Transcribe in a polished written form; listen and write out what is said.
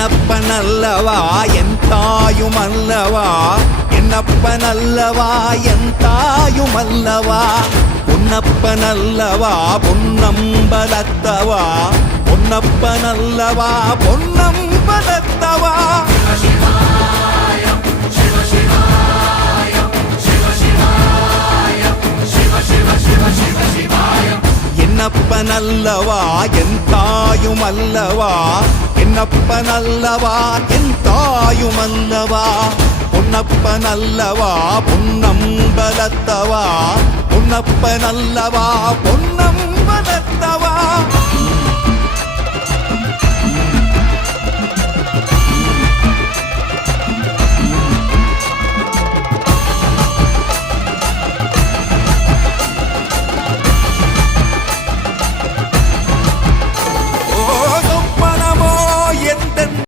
என்னப்பனல்லவா என் தாயுமல்லவா, என்னப்பனல்லவா என் தாயுமல்லவா, பொன்னப்பனல்லவா பொன்னம்பலத்தவா, பொன்னப்பனல்லவா பொன்னம்பலத்தவா. என்னப்பனல்லவா என் தாயுமல்லவா, என்னப்பனல்லவா என் தாயுமல்லவா, பொன்னப்பனல்லவா பொன்னம்பலத்தவா, பொன்னப்பனல்லவா பொன்னம்பலத்தவா.